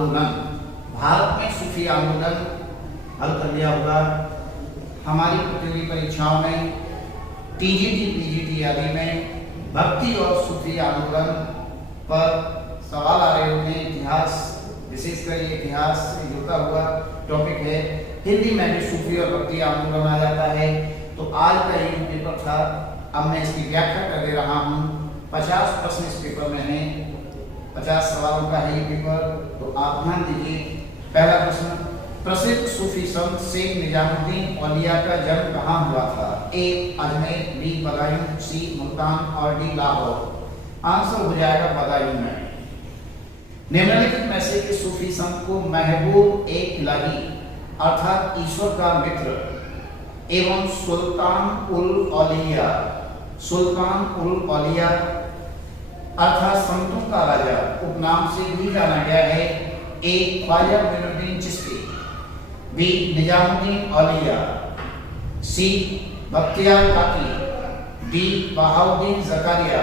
आंदोलन, भारत में सूफी आंदोलन हल कर लिया होगा। हमारी प्रतियोगी परीक्षाओं में टीजीटी पीजीटी आदि में भक्ति और सूफी आंदोलन पर सवाल आ रहे होते हैं। इतिहास, विशेषकर ये इतिहास से जुड़ा हुआ टॉपिक है। हिंदी में भी सूफी और भक्ति आंदोलन आ जाता है। तो आज का ये पेपर था, अब मैं इसकी व्याख्या कर दे रहा हूँ। 50 प्रश्न इस पेपर में हैं, 50 सवालों का है ये पेपर। तो आप ध्यान दीजिए। पहला प्रश्न, प्रसिद्ध सूफी संत शेख निजामुद्दीन औलिया का जन्म कहाँ हुआ था? ए अजमेर, बी बदायूं, सी मुल्तान और डी लाहौर। आंसर हो जाएगा बदायूं में। निम्नलिखित में से किस सूफी संत को महबूब ए इलाही अर्थात ईश्वर का मित्र एवं सुल्तान उल औलिया अर्थात संतों का राजा उपनाम से भी जाना गया है? ए ख्वाजा मोइनुद्दीन चिश्ती, बी निजामुद्दीन औलिया, सी बख्तियार काकी, डी बहाउद्दीन जकारिया।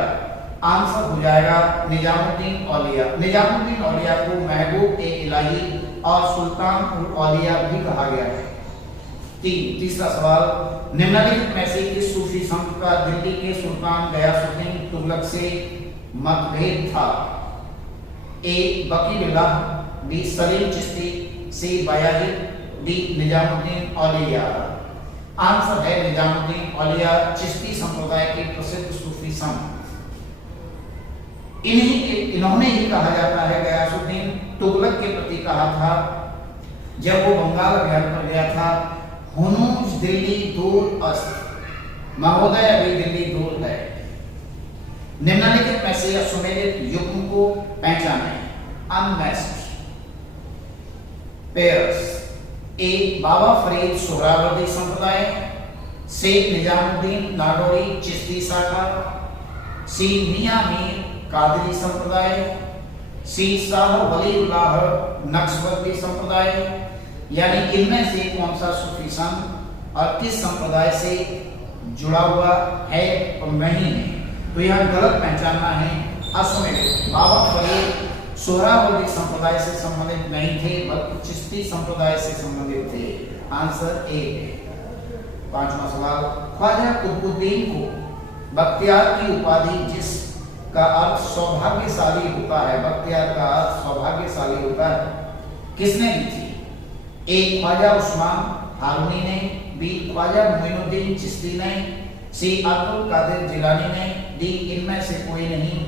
आंसर हो जाएगा निजामुद्दीन औलिया। निजामुद्दीन औलिया को महबूब ए इलाही और सुल्तान उल औलिया भी कहा गया है। तीसरा सवाल, निम्नलिखित में से किस सूफी संत का दिल्ली के सुल्तान गयासुद्दीन तुगलक से मतभेद था? ए बकीउल्लाह, बी सलीम चिश्ती, सी बयाजी, डी निजामुद्दीन औलिया। आंसर है निजामुद्दीन औलिया, चिश्ती संप्रदाय के प्रसिद्ध सूफी संत। इन्होंने ही कहा जाता है, गयासुद्दीन तुगलक के प्रति कहा था जब वो बंगाल अभियान पर गया था, हुनूज दिल्ली दूर अस्त, महोदय अभी दिल्ली दूर है। निम्नलिखित में से असुमेलित युग्म को पहचाने। Unmatched pairs. A Baba Farid Suhrawardi संप्रदाय, शेख निजामुद्दीन नागौरी चिश्ती शाखा, सी मियां मीर कादरी संप्रदाय, सी शाह वलीउल्लाह नक्शबंदी संप्रदाय। यानी इनमें से कौन सा सूफी संत और किस संप्रदाय से जुड़ा हुआ है और नहीं है? तो यह गलत पहचानना है। असुमेलित बाबा फरीद सोहरावर्दी संप्रदाय से संबंधित नहीं थे, बल्कि चिश्ती संप्रदाय से संबंधित थे। आंसर ए है। पांचवा सवाल, ख्वाजा कुतुबुद्दीन को बख्तियार की उपाधि जिस का अर्थ सौभाग्यशाली होता है, बख्तियार का अर्थ सौभाग्यशाली होता है, किसने दी थी? ए ख्वाजा उस्मान हारूनी ने, बी ख्वाजा मोइनुद्दीन चिश्ती ने, सी अब्दुल कादिर जिलानी ने, डी इनमें से कोई नहीं।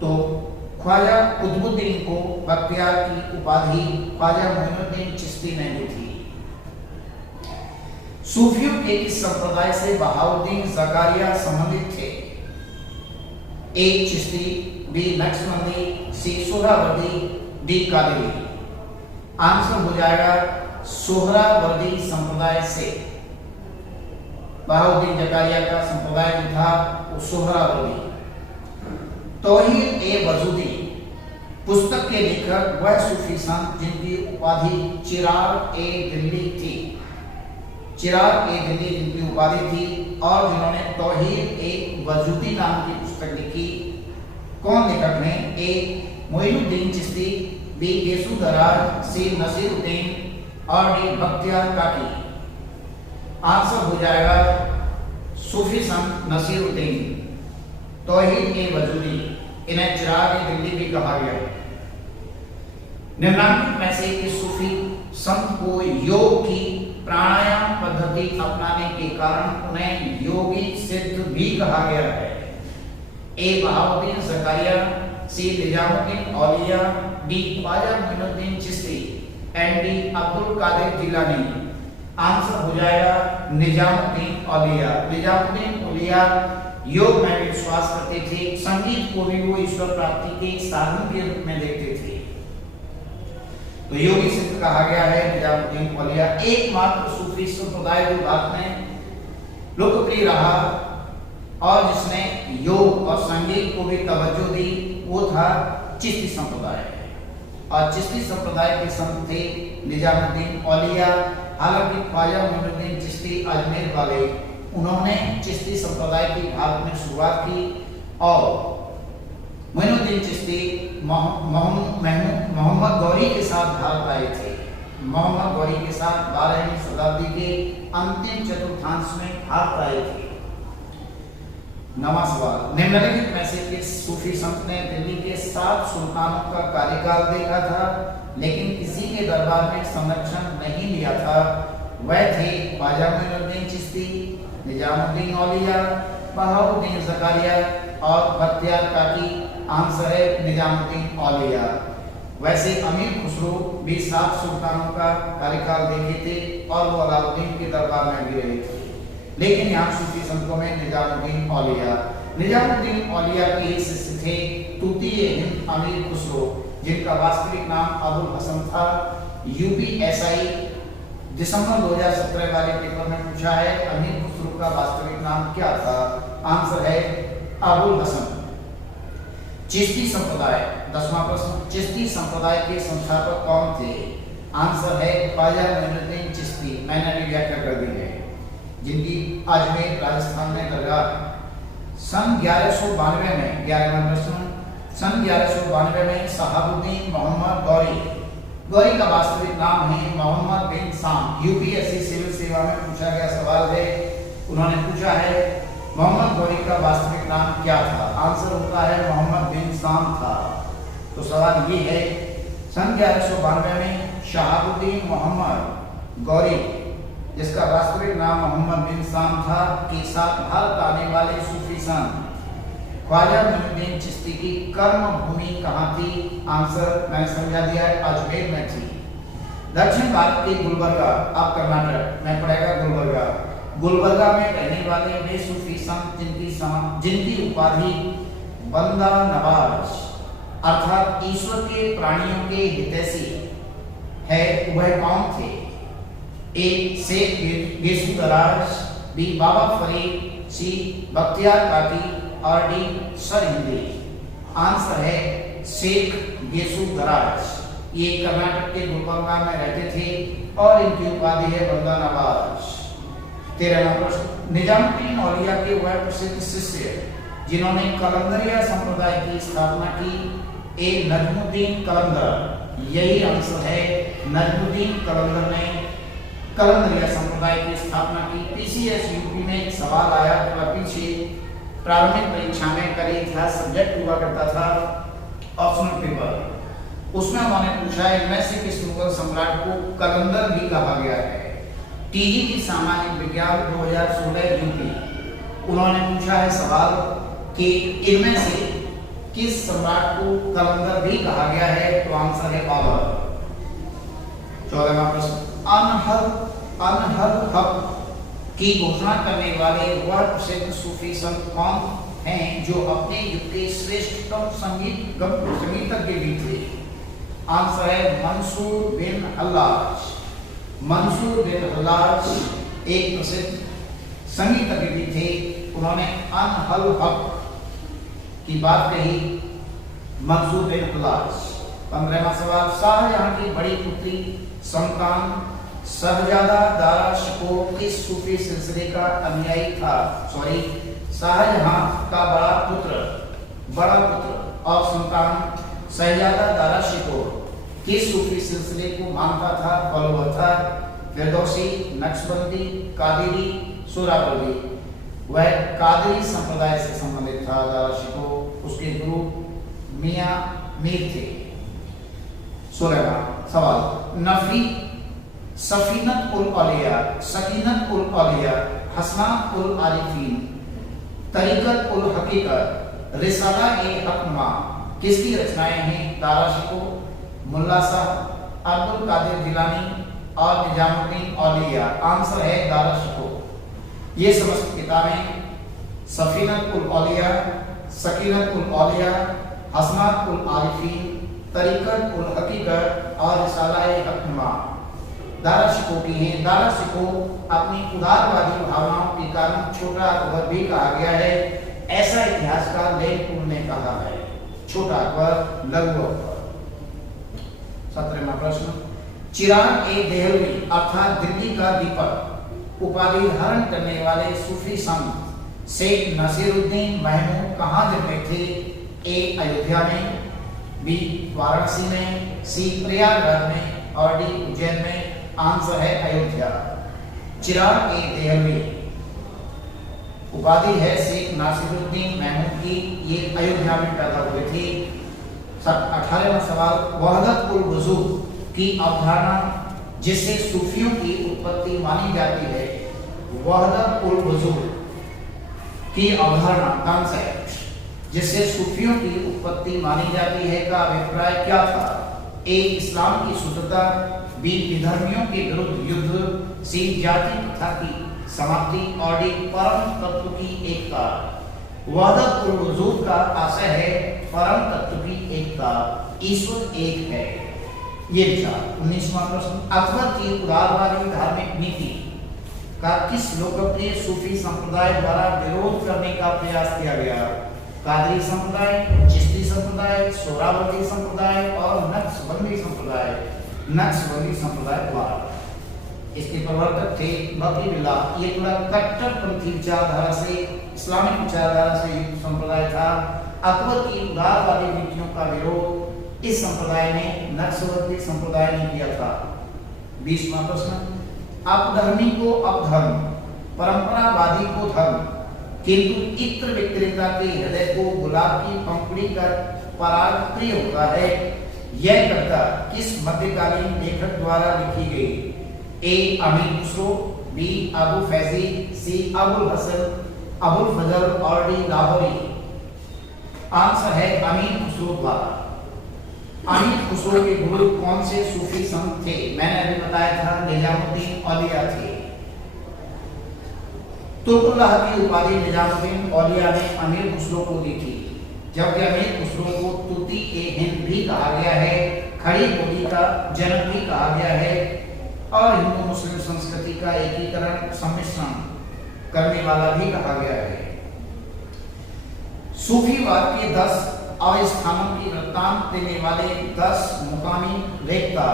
तो ख्वाजा कुतुबुद्दीन को बख्तियार की उपाधि ख्वाजा मोइनुद्दीन चिश्ती ने दी थी। सूफियों के इस संप्रदाय से बहाउद्दीन जकारिया संबंधित थे? ए चिश्ती, बी नक्शबंदी, सी सोहरावर्दी, डी कादरी। आंसर हो जाएगा सोहरावर्दी संप्रदाय से। बहाउद्दीन जकारिया का संप्रदाय जो था वो सोहरावर्दी। तौहीद ए वजूदी पुस्तक के लेखक वह सूफी संत जिनकी उपाधि चिराग ए दिल्ली थी। चिराग ए दिल्ली जिनकी उपाधि थी और जिन्होंने तौहीद ए वजूदी नाम की पुस्तक लिखी। कौन लेखक ने? ए मोइनुद्दीन चिश्ती, बी येसुदराज, सी नसीरुद्दीन और डी बख्तियार काकी। आंसर हो जाएगा सूफी संत नसीरुद्दीन। तौहीद ए वजूदी, इन्हें चिराग ए दिल्ली भी कहा गया है। निम्नलिखित में से किस सूफी संत को योग की प्राणायाम पद्धति अपनाने के कारण उन्हें योगी सिद्ध भी कहा गया है? A Bahauddin Zakariya, C Nizamuddin Auliya, D Khwaja Moinuddin Chishti and D Abdul Qadir Jilani. Answer हो जाएगा निजामुद्दीन औलिया। निजामुद्दीन औलिया योग में विश्वास करते थे, संगीत को भी वो ईश्वर प्राप्ति के साधन के रूप में देखते थे। तो योगी सिद्ध कहा गया है निजामुद्दीन औलिया। एकमात्र सूफी संप्रदाय जो भारत में लोकप्रिय रहा और जिसने योग और संगीत को भी तवज्जो दी वो था चिश्ती संप्रदाय। और चिश्ती संप्रदाय के संत थे निजामुद्दीन औलिया। हालांकि ख्वाजा मोइनुद्दीन चिश्ती अजमेर वाले, उन्होंने चिश्ती संप्रदाय की भारत में शुरुआत की और मोइनुद्दीन चिश्ती मोहम्मद गौरी के साथ भारत आए थे। मोहम्मद गौरी के साथ 12वीं शताब्दी के अंतिम चतुर्थांश में भारत आए थे। 9वां सवाल, निम्नलिखित में से किस सूफी संत ने दिल्ली के 7 सुल्तानों का कार्यकाल देखा था लेकिन किसी के दरबार में संरक्षण नहीं लिया था? वह थे ख्वाजा मोइनुद्दीन चिश्ती, निजामुद्दीन औलिया, बहाउद्दीन ज़कारिया और बख्तियार काकी। आंसर है निजामुद्दीन औलिया। वैसे अमीर खुसरो भी 7 सुल्तानों का कार्यकाल देखे थे और वो अलाउद्दीन के दरबार में भी रहे थे, लेकिन यहाँ सूफी संतों में निजामुद्दीन औलिया के शिष्य थे तूतीय हिंद अमीर खुसरो, जिनका वास्तविक नाम अबुल हसन था। यूपीएसआई दिसंबर 2017 वाले पेपर में पूछा है अमीर खुसरो का वास्तविक नाम क्या था? आंसर है अबुल हसन। चिश्ती संप्रदाय, 10वां प्रश्न, चिश्ती संप्रदाय के संस्थापक कौन थे? आंसर है ख्वाजा मोइनुद्दीन चिश्ती। मैंने अभी व्याख्या कर दी है, जिनकी अजमेर राजस्थान में दरगाह। सन 1192 में 11वां प्रश्न, सन 1192 में शहाबुद्दीन मोहम्मद गौरी का वास्तविक नाम है मोहम्मद बिन साम। यूपीएससी सिविल सेवा में पूछा गया सवाल है, उन्होंने पूछा है मोहम्मद गौरी का वास्तविक नाम क्या था? आंसर होता है मोहम्मद बिन साम था। तो सवाल ये है, सन 1192 में शहाबुद्दीन मोहम्मद गौरी, जिसका वास्तविक नाम मोहम्मद बिन साम था, के साथ भारत आने वाले सूफी संत ख्वाजा मोइनुद्दीन चिश्ती की कर्म भूमि कहाँ थी? आंसर मैंने समझा दिया है, अजमेर में थी। दक्षिण भारत के गुलबर्गा, अब कर्नाटक में पड़ेगा गुलबर्गा में रहने वाले वे सूफी संत जिनकी उपाधि बंदा नवाज अर्थात ईश्वर के प्राणियों के हितैषी है, वह कौन थे? ए शेख गेसुदराज, बी बाबा फरीद, सी बख्तियार काकी और डी सर हिंदी। आंसर है शेख गेसुदराज। ये कर्नाटक के गुलबर्गा में रहते थे और इनकी उपाधि है बंदा नवाज। 13वां प्रश्न, निजामुद्दीन औलिया के वह प्रसिद्ध शिष्य जिन्होंने कलंदरिया संप्रदाय की स्थापना की? ए नजमुद्दीन कलंदर। यही आंसर है, नजमुद्दीन कलंदर ने कलंदरिया संप्रदाय की स्थापना की। पीसीएस यूपी में एक सवाल आया था पीछे प्रारंभिक परीक्षा में, कल इतिहास सब्जेक्ट हुआ करता था ऑप्शनल पेपर, उसमें उन्होंने पूछा है इनमें से किस मुगल सम्राट को कलंदर भी कहा गया है? टीजीटी सामान्य विज्ञान 2016 यूपी, उन्होंने पूछा है सवाल कि इनमें से किस सम्राट को कलंदर भी कहा गया है? तो आंसर है बाबर। 14वां प्रश्न, अनहद हक की घोषणा करने वाले वह प्रसिद्ध सूफी संत कौन हैं जो अपने युग के श्रेष्ठतम संगीतज्ञ भी थे? आंसर है मंसूर बिन हल्लाज। मंसूर बिन हल्लाज एक प्रसिद्ध संगीतज्ञ भी थे, उन्होंने अनहल हक की बात कही। मंसूर बिन हल्लाज। 15वां सवाल, शाहजहां की बड़ी पुत्री संतान शहजादा दारा शिकोह किस सूफी सिलसिले का अनुयायी था? शाहजहां का बड़ा पुत्र और संतान शहजादा दारा शिकोह किस सूफी सिलसिले को मानता था, फॉलोवर था? फिरदौसी, नक्शबंदी, कादिरी, सोहरावर्दी। वह कादिरी संप्रदाय से संबंधित था दारा शिकोह, उसके गुरु मियां मीर थे। 16वां सवाल, सकीनत उल औलिया, हसनात उल आरिफीन, तरीकत उल हकीकत, रिसाला ए हकमा किसकी रचनाएं हैं? दारा शिकोह, मुल्ला साहब, अब्दुल कादिर जिलानी और निजामुद्दीन औलिया। आंसर है दारा शिकोह। ये समस्त किताबें सकीनत उल औलिया, हसनात उल आरिफीन, तरीकत उल हकीकत और रिसाला ए हकमा दारा शिकोह की हैं। दारा शिकोह अपनी उदारवादी भावनाओं के कारण छोटा अकबर भी कहा गया है, ऐसा इतिहासकार लेखपुर ने कहा है। छोटा अकबर, लघु अकबर। 17वां प्रश्न, चिराग ए देहलवी अर्थात दिल्ली का दीपक उपाधि धारण करने वाले सूफी संत शेख नसीरुद्दीन महमूद कहाँ जन्मे थे? ए अयोध्या में, बी वाराणसी में, सी प्रयागराज में और डी उज्जैन में। आंसर है अयोध्या। चिराग ए देहलवी उपाधि है शेख नासिरुद्दीन महमूद की, ये अयोध्या में पैदा हुए थे। 18वां सवाल, वहदत उल वजूद की अवधारणा जिससे सूफियों की उत्पत्ति मानी जाती है, वहदत उल वजूद की अवधारणा कॉन्सेप्ट जिससे सूफियों की उत्पत्ति मानी जाती है का अभिप्राय क्या था? ए इस्लाम की शुद्धता, बी विधर्मियों के विरुद्ध युद्ध, सी जाति प्रथा की समाप्ति और डी परम तत्व की एकता। वहदत उल वजूद का आशय है परम तत्व की एकता, ईश्वर एक है, ये विचार। 19वां प्रश्न, अकबर की उदारवादी धार्मिक नीति का किस लोकप्रिय सूफी संप्रदाय द्वारा विरोध करने का प्रयास किया गया? कादरी संप्रदाय, चिश्ती संप्रदाय, सोहरावर्दी संप्रदाय और नक्शबंदी संप्रदाय। नक्शबंदी संप्रदाय द्वारा। इसके प्रवर्तक थे बकरी बिल्लाह। ये पूरा कट्टरपंथी विचारधारा से, इस्लामिक विचारधारा से युक्त संप्रदाय था। अकबर की उदारवादी नीतियों का विरोध इस संप्रदाय ने, नक्शबंदी संप्रदाय ने किया था। 20वां प्रश्न, अपधर्मी को अपधर्म, परंपरावादी को धर्म, किंतु इत्र विक्रेता के हृदय को गुलाब की पंखुड़ी का पराग प्रिय होता है, यह कविता किस मध्यकालीन लेखक द्वारा लिखी गई? ए अमीर खुसरो, बी अबू फैजी, सी अबुल हसन, अबुल फजल और डी लाहौरी। आंसर है अमीर खुसरो द्वारा। अमीर खुसरो के गुरु कौन से सूफी संत थे? मैंने अभी बताया था निजामुद्दीन औलिया थे। तुगलक की उपाधि निजामुद्दीन औलिया ने अमीर खुसरो को दी थी, जबकि अमीर खुसरो को तूती ए हिंद भी कहा गया है, खड़ी बोली का जनक भी कहा गया है और हिंदू मुस्लिम संस्कृति का एकीकरण सम्मिश्रण करने वाला भी कहा गया है। सूफीवाद के 10 अवस्थानों की वृत्तांत देने वाले 10 मुकामी रेखता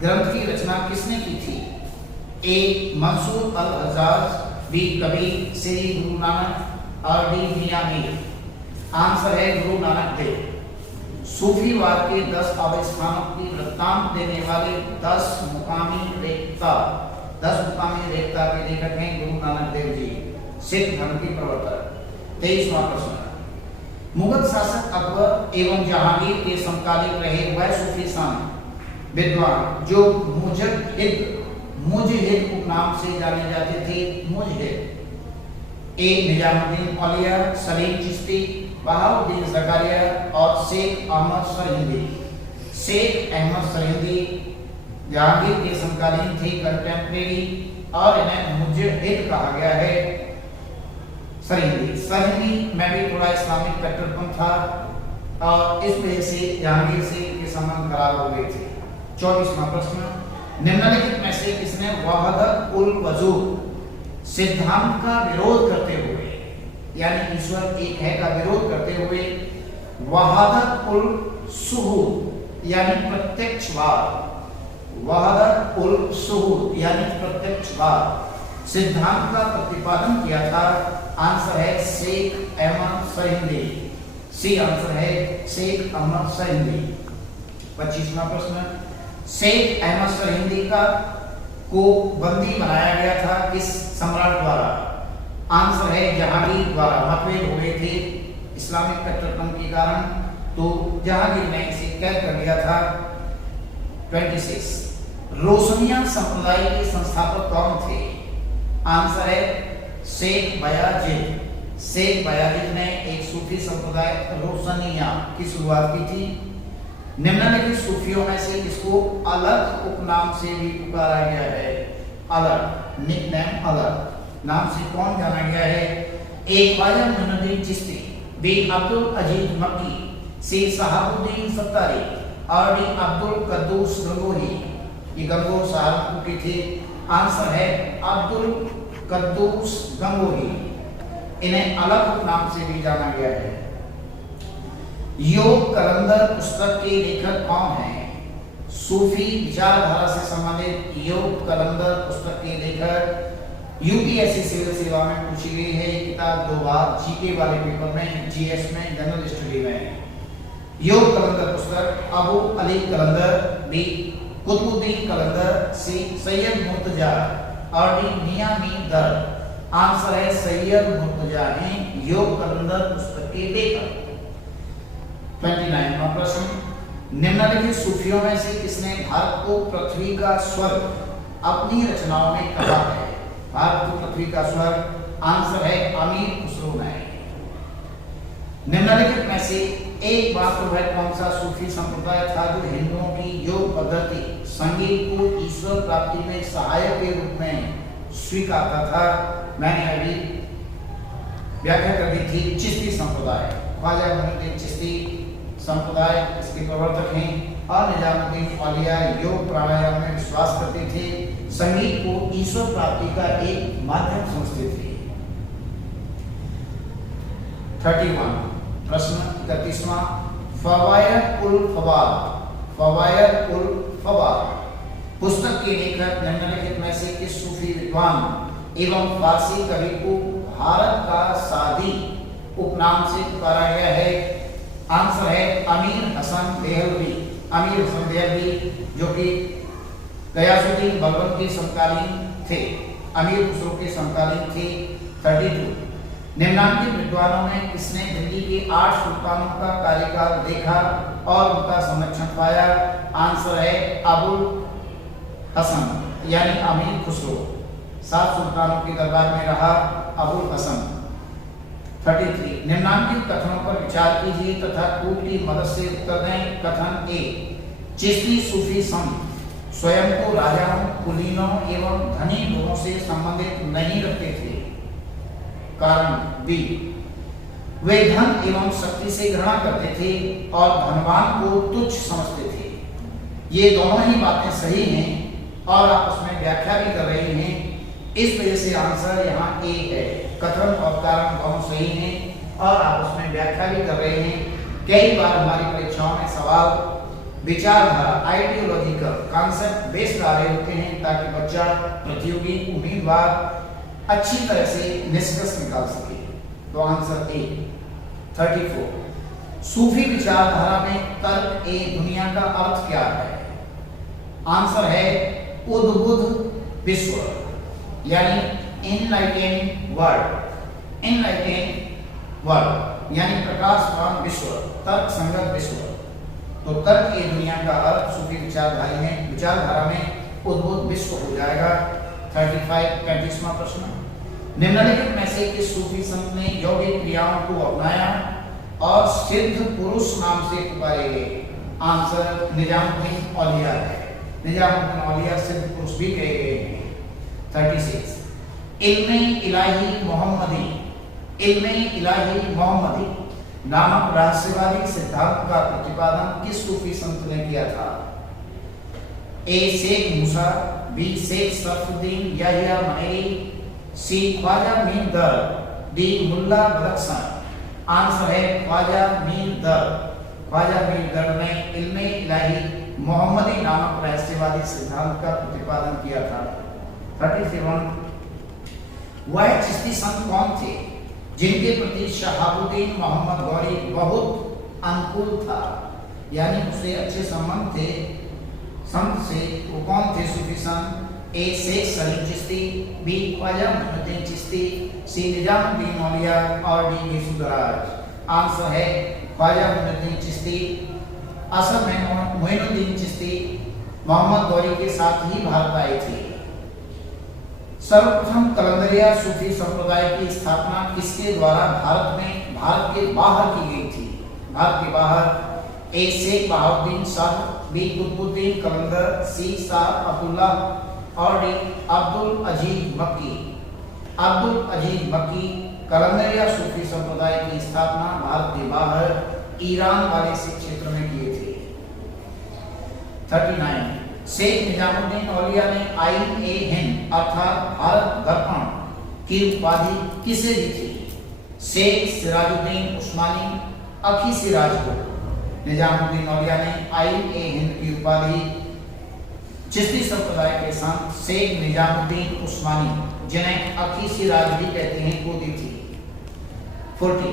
ग्रंथ की रचना किसने की थी? ए मंसूर अल हज्जाज, बी कबीर, सी गुरु नानक और डी मियां मीर। आंसर है गुरु नानक देव। सूफीवाद के 10 अवस्थानों की वृत्तांत देने वाले 10 मुकामी रेखता के लेखक हैं गुरु नानक देव जी, सिख धर्म के प्रवर्तक। 23वां प्रश्न, मुगल शासक अकबर एवं जहांगीर के समकालीन रहे वह सूफी संत विद्वान जो मुजहिद उपनाम से जाने जाते थे, मुजहिद। ए निजामुद्दीन औलिया, सलीम चिश्ती, बहाउद्दीन ज़कारिया और शेख अहमद सरहिंदी। शेख अहमद सरहिंदी जहांगीर के समकालीन थे, कंटेम्परेरी, और इन्हें मुजहिद कहा गया है। सरहिंदी में भी थोड़ा इस्लामिक कट्टरपंथ था और इस वजह से जहांगीर से इनके संबंध खराब हो गए थे। 24वां प्रश्न, निम्नलिखित में से किसने वहदत उल वजूद सिद्धांत का विरोध करते हुए, यानी ईश्वर एक है का विरोध करते हुए, वहदत उल शुहूद यानी प्रत्यक्षवाद सिद्धांत का प्रतिपादन किया था? आंसर है शेख अहमद सरहिंदी। सी आंसर है शेख अहमद सरहिंदी। 25वां प्रश्न, शेख अहमद सरहिंदी को बंदी बनाया गया था किस सम्राट द्वारा? आंसर है जहांगीर द्वारा। मतभेद हो गए थे इस्लामिक कट्टरपंथ के कारण, तो जहांगीर ने इसे कैद कर दिया था। 26, रोशनिया संप्रदाय के संस्थापक कौन थे? आंसर है शेख बयाजिद। शेख बयाजिद ने एक सूफी संप्रदाय रोशनिया की शुरुआत की थी। निम्नलिखित सूफियों में से किसको अलग उपनाम से भी पुकारा गया है? अलग, निकनेम अलग नाम से कौन जाना गया है? ए ख्वाजा मुइनुद्दीन चिश्ती, बी अब्दुल अजीज मक्की, सी शहाबुद्दीन सत्तारी और डी अब्दुल कद्दूस गंगोही। ये गंगोह सहारनपुर के थे। आंसर है अब्दुल कद्दूस गंगोही। इन्हें अलग उपनाम से भी जाना गया है। योग कलंदर पुस्तक के लेखक कौन हैं? सूफी विचारधारा से संबंधित योग कलंदर पुस्तक के लेखक यूपीएससी सिविल सेवा में पूछी गई है ये किताब 2 बार, जीके वाले पेपर में, जीएस में, जनरल स्टडी में। योग कलंदर पुस्तक अबू अली कलंदर, बी कुतुबुद्दीन कलंदर, सी सैयद मुर्तजा और डी मियां मीर दर। आंसर है सैयद मुर्तजा हैं योग कलंदर पुस्तक के लेखक। 29वां प्रश्न, निम्नलिखित सूफियों में से किसने भारत को पृथ्वी का स्वर्ग अपनी रचनाओं में कहा है? भारत को पृथ्वी का स्वर्ग, आंसर है अमीर खुसरो ने। निम्नलिखित में से एक मात्र वह कौन सा सूफी संप्रदाय था जो हिंदुओं की योग पद्धति संगीत को ईश्वर प्राप्ति में सहायक के रूप में स्वीकारता था? मैंने अभी व्याख्या कर दी थी। चिश्ती संप्रदाय, ख्वाजा मोइनुद्दीन चिश्ती संप्रदाय इसके प्रवर्तक हैं और निजामुद्दीन औलिया योग प्राणायाम में विश्वास करते थे, संगीत को ईश्वर प्राप्ति का एक माध्यम समझते थे। 31 प्रश्न 31वां, फवायद उल फवाद, फवायद उल फवाद पुस्तक के लेखक निम्नलिखित में से किस सूफी विद्वान एवं फारसी कवि को भारत का सादी उपनाम से पुकारा गया है? आंसर है अमीर हसन देहलवी। अमीर हसन देहलवी जो कि गयासुद्दीन बलबन के समकालीन थे, अमीर खुसरो के समकालीन थे। 32 निम्नलिखित विद्वानों में किसने दिल्ली के 8 सुल्तानों का कार्यकाल देखा और उनका संरक्षण पाया? आंसर है अबुल हसन यानी अमीर खुसरो 7 सुल्तानों के दरबार में रहा अबुल हसन। 33 निम्नलिखित कथनों पर विचार कीजिए तथा कूट की मदद से उत्तर दें। कथन ए, चिश्ती सूफी संत स्वयं को राजाओं, कुलीनों एवं धनी लोगों से संबंधित नहीं रखते थे। कारण बी, वे धन एवं शक्ति से घृणा करते थे और धनवान को तुच्छ समझते थे। ये दोनों ही बातें सही हैं और आपस में व्याख्या भी कर रहे हैं, इस वजह से आंसर यहाँ ए है। कथन और कारण दोनों सही हैं और आपस में व्याख्या भी कर रहे हैं। कई बार हमारी परीक्षाओं में सवाल विचारधारा आइडियोलॉजिकल कॉन्सेप्ट बेस्ड आ रहे होते हैं ताकि बच्चा प्रतियोगी उम्मीदवार अच्छी तरह से निष्कर्ष निकाल सके। तो आंसर ए। 34 सूफी विचारधारा में तर्क ए दुनिया का अर्थ क्या है? आंसर है उद्बुद्ध विश्व यानी इनलाइटेन वर्ल्ड, इनलाइटेन वर्ल्ड यानी प्रकाशवान विश्व, तर्क संगत विश्व। तो तर्क ए दुनिया का अर्थ सूफी विचारधारा में उद्बुद्ध विश्व हो जाएगा। 35वां प्रश्न, निम्नलिखित में से किस सूफी संत ने यौगिक क्रियाओं को अपनाया और सिद्ध पुरुष नाम से पुकारे गए? आंसर निजामुद्दीन औलिया है। निजामुद्दीन औलिया सिद्ध पुरुष भी कहे गए हैं। 36 इल्मे इलाही मोहम्मदी, इल्मे इलाही मोहम्मदी नामक रहस्यवादी सिद्धांत का प्रतिपादन किस सूफी संत ने किया था? ए शेख मूसा, बी शेख सरफुद्दीन याहिया मनेरी, सी ख्वाजा मीर दर, डी मुल्ला बदख्शान। आंसर है ख्वाजा मीर दर। ख्वाजा मीर दर ने इल्मे इलाही मोहम्मदी नामक रहस्यवादी सिद्धांत का प्रतिपादन किया था। 37 वह चिश्ती संत कौन थे जिनके प्रति शहाबुद्दीन मोहम्मद गौरी बहुत अनुकूल था, यानी उससे अच्छे संबंध थे संत से? वो कौन थे सूफी संत? ए शेख सलीम चिश्ती, बी ख्वाजा मोइनुद्दीन चिश्ती, सी निजामुद्दीन औलिया और डी गीसुदराज। आंसर है ख्वाजा मोइनुद्दीन चिश्ती। असल में मोइनुद्दीन चिश्ती मोहम्मद गौरी के साथ ही भारत आए थे। सर्वप्रथम कलंदरिया सूफी संप्रदाय की स्थापना किसके द्वारा भारत के बाहर की गई थी? भारत के बाहर ए शेख बहाउद्दीन शाह, बी कुतुबुद्दीन कलंदर, सी शाह अब्दुल्ला और डी अब्दुल अजीज मक्की। अब्दुल अजीज मक्की कलंदरिया सूफी संप्रदाय की स्थापना भारत के बाहर ईरान वाले से क्षेत्र में किए थे। 39 शेख निजामुद्दीन औलिया ने आईन ए हिंद अर्थात भारत दर्पण की उपाधि किसे दी थी? शेख सिराजुद्दीन उस्मानी, अखी सिराज को। निजामुद्दीन औलिया ने आईन ए हिंद की उपाधि चिश्ती संप्रदाय के संत शेख निजामुद्दीन उस्मानी, जिन्हें अखी सिराज भी कहते हैं, को दी थी। 40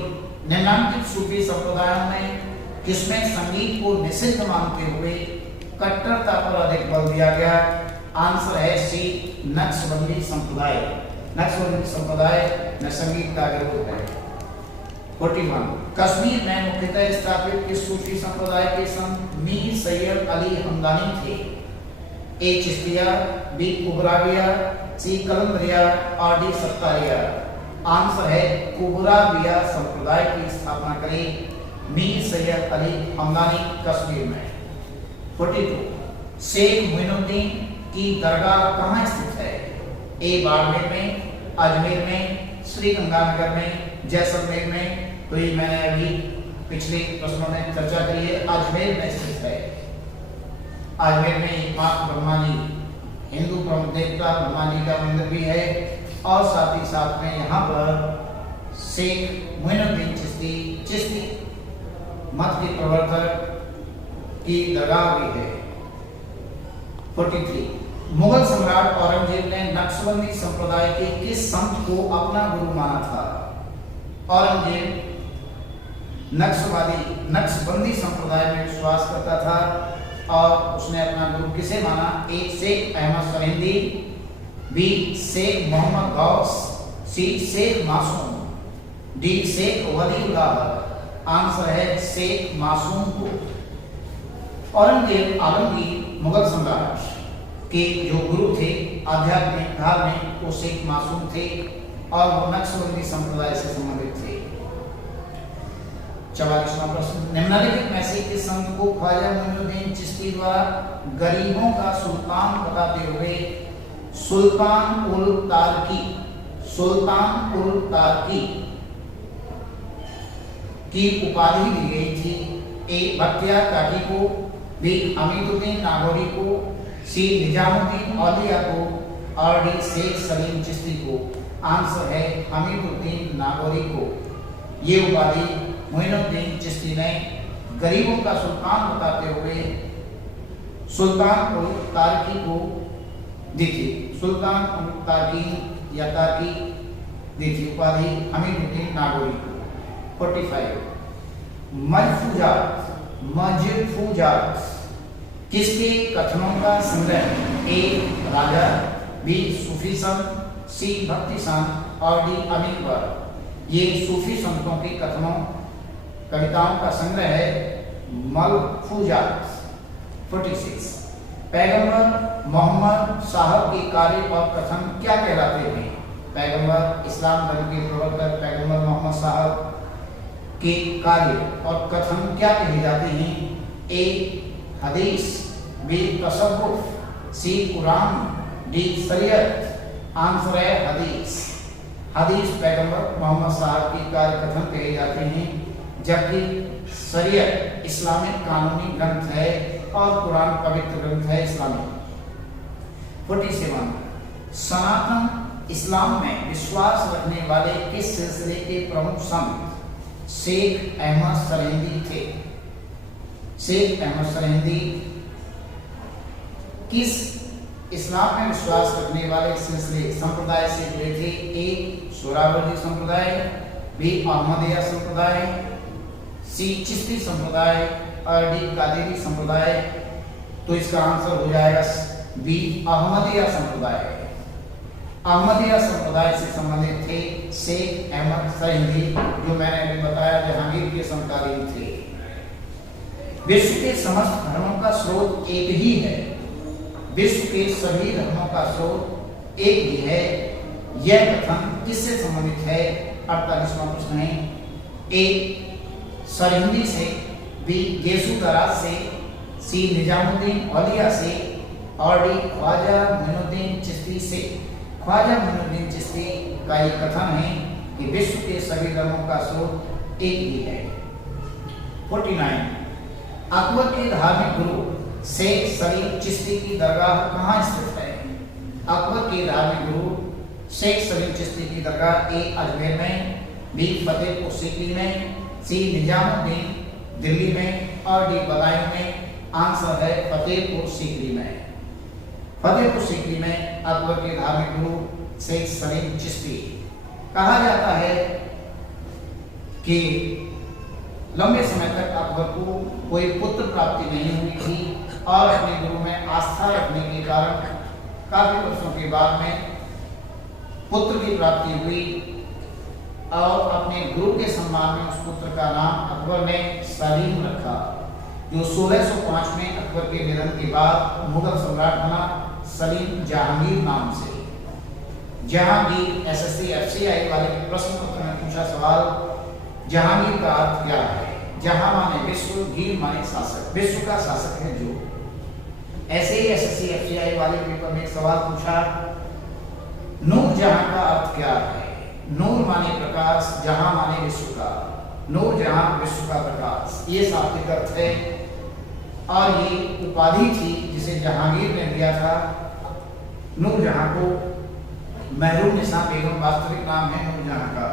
निम्नलिखित सूफी संप्रदायों में किसमें संगीत को निषिद्ध मानते हुए कट्टरता पर अधिक बल दिया गया? आंसर है सी, नक्शबंदी संप्रदाय। नक्शबंदी संप्रदाय में संगीत का विरोध है। 41 कश्मीर में मुख्यतः स्थापित किस सूफी संप्रदाय के संत मीर सैयद अली हमदानी थे? ए चिश्तिया, बी कुबराविया, सी कलंदरिया और डी सत्तारिया। आंसर है कुबराविया संप्रदाय की स्थापना करी मीर सैयद अली हमदानी कश्मीर में। 42 शेख मोइनुद्दीन की दरगाह कहाँ स्थित है? ए बाड़मेर में, अजमेर में, श्री गंगानगर में, जैसलमेर में। तो ये मैंने अभी पिछले प्रश्नों में चर्चा करी है, अजमेर में स्थित है। अजमेर में एकमात्र ब्रह्मा जी, हिंदू प्रमुख देवता ब्रह्मा जी का मंदिर भी है और साथ ही साथ में यहाँ पर शेख मोइनुद्दीन चिश्ती मत के प्रवर्तक की दरगाह भी है। 43 मुगल सम्राट औरंगजेब ने नक्शबंदी संप्रदाय के किस संत को अपना गुरु माना था? औरंगजेब नक्शबंदी संप्रदाय में विश्वास करता था और उसने अपना गुरु किसे माना? ए शेख अहमद सरिंदी, बी शेख मोहम्मद गौस, सी शेख मासूम, डी शेख वलीउल्लाह। आंसर है शेख मासूम को। औरंगजेब आलमगीर मुगल सम्राट के जो गुरु थे आध्यात्मिक धार्मिक, वो शेख मासूम थे और वो नक्शबंदी संप्रदाय से संबंधित थे। 44वां प्रश्न निम्नलिखित में से किस संत को ख्वाजा मोइनुद्दीन चिश्ती द्वारा गरीबों का सुल्तान बताते हुए सुल्तान उल तारकी की उपाधि दी गई थी? ए बख्तियार काकी को, बी हमीदुद्दीन नागौरी को, सी निजामुद्दीन औलिया को और डी शेख सलीम चिश्ती को। आंसर है हमीदुद्दीन नागौरी को। ये उपाधि मोइनुद्दीन चिश्ती ने गरीबों का सुल्तान बताते हुए सुल्तान उल तारकी को दी थी। सुल्तान उल तारकी या तारकी दी थी उपाधि हमीदुद्दीन नागौरी को। 45 मजफूजात किसके कथनों का संग्रह? ए राजा, बी सूफी संत, सी भक्ति संत और डी अमीर। ये सूफी संतों के कथनों कविताओं का संग्रह है मलफूजात। 46 पैगंबर मोहम्मद साहब के कार्य और कथन क्या कहलाते हैं? पैगंबर इस्लाम धर्म के प्रवर्तक पैगंबर मोहम्मद साहब के कार्य और कथन क्या कहे जाते हैं? ए हदीस, बी तसव्वुफ, सी कुरान, डी शरीयत। आंसर है हदीस। हदीस पैगंबर मोहम्मद साहब के कार्य कथन कहे जाते हैं, जबकि शरीयत इस्लामिक कानूनी ग्रंथ है और कुरान पवित्र ग्रंथ है इस्लामिक। 47 सनातन इस्लाम में विश्वास रखने वाले किस सिलसिले के प्रमुख संत शेख अहमद सरिंदी थे? शेख अहमद सरिंदी किस इस्लाम में विश्वास रखने वाले सिलसिले संप्रदाय से जुड़े थे? ए सोहरावर्दी संप्रदाय, बी अहमदिया संप्रदाय, सी चिश्ती संप्रदाय और डी कादिरी संप्रदाय। तो इसका आंसर हो जाएगा बी अहमदिया संप्रदाय। अहमदिया संप्रदाय से संबंधित थे शेख अहमद सरिंदी, जो मैंने अभी बताया जहांगीर के समकालीन थे। विश्व के समस्त धर्मों का स्रोत एक ही है। विश्व के सभी धर्मों का स्रोत एक ही है। यह कथन किससे संबंधित है? 48वां प्रश्न है। ए सरिंदी से, बी गेसुदराज से, सी निजामुद्दीन औलिया से और डी ख्वाजा मोइनुद्दीन चिश्ती से। ख्वाजा मोइनुद्दीन चिश्ती का ये कथन है कि विश्व के सभी धर्मों का स्रोत एक ही है। 49 अकबर के धार्मिक गुरु शेख सलीम चिश्ती की दरगाह कहाँ स्थित है? अकबर के धार्मिक गुरु शेख सलीम चिश्ती की दरगाह ए अजमेर में, बी फतेहपुर सीकरी में, सी निजामुद्दीन दिल्ली में और डी बदायूं में। आंसर है फतेहपुर सीकरी में। फतेहपुर सीकरी में अकबर के धार्मिक गुरु शेख सलीम चिश्ती। कहा जाता है कि लंबे समय तक अकबर को कोई पुत्र प्राप्ति नहीं हुई थी और अपने गुरु में आस्था रखने के कारण काफी वर्षों के बाद में पुत्र की प्राप्ति हुई और अपने गुरु के सम्मान में उस पुत्र का नाम अकबर ने सलीम रखा, जो 1605 में अकबर के निधन के बाद मुगल सम्राट बना सलीम जहांगीर नाम से। जहांगीर एसएससी एफसीआई वाले प्रश्न पत्र में पूछा सवाल, जहांगीर का अर्थ क्या है? जहां माने विश्व, गीर माने शासक, विश्व का शासक है जो। ऐसे ही एसएससी एफसीआई वाले पेपर में एक सवाल पूछा, नूर जहां का अर्थ क्या है? नूर माने प्रकाश, जहां माने विश्व का, नूर जहां विश्व का प्रकाश, ये शाब्दिक अर्थ है। और ये उपाधि थी जिसे जहांगीर ने दिया था नूर जहां को। महरून निसा बेगम वास्तविक नाम है नूर जहां का।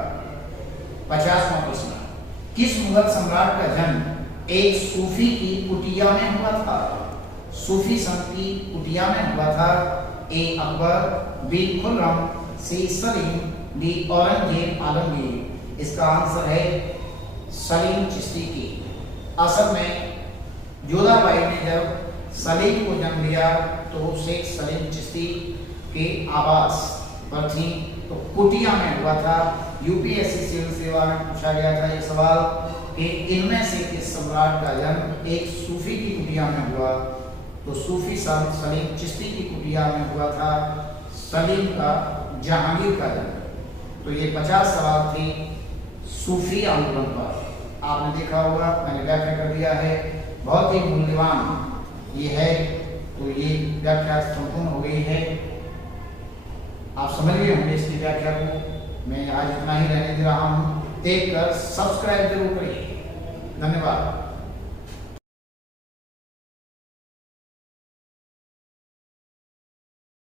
50वां प्रश्न, किस मुगल सम्राट का जन्म एक सूफी की कुटिया में हुआ था? सूफी संत की कुटिया में हुआ था। ए अकबर, बी खुर्रम, सी सलीम, डी औरंगजेब आलमगीर। इसका आंसर है सलीम चिश्ती की। असल में जोधाबाई ने जब सलीम को जन्म दिया तो शेख सलीम चिश्ती के आवास पर थी, तो कुटिया में हुआ था। यूपीएससी सिविल सेवा में पूछा गया था ये सवाल कि इनमें से किस सम्राट का जन्म एक सूफी की कुटिया में हुआ? तो सूफी संत सलीम चिश्ती की कुटिया में हुआ था सलीम का जहांगीर का जन्म। तो ये 50 सवाल थे सूफी आंदोलन पर। आपने देखा होगा, मैंने व्याख्या कर दिया है, बहुत ही मूल्यवान ये है। तो ये व्याख्या संपूर्ण हो गई है, आप समझ गए होंगे इसकी व्याख्या को। मैं आज इतना ही रहने दे रहा हूँ। देख कर सब्सक्राइब जरूर करिए। धन्यवाद।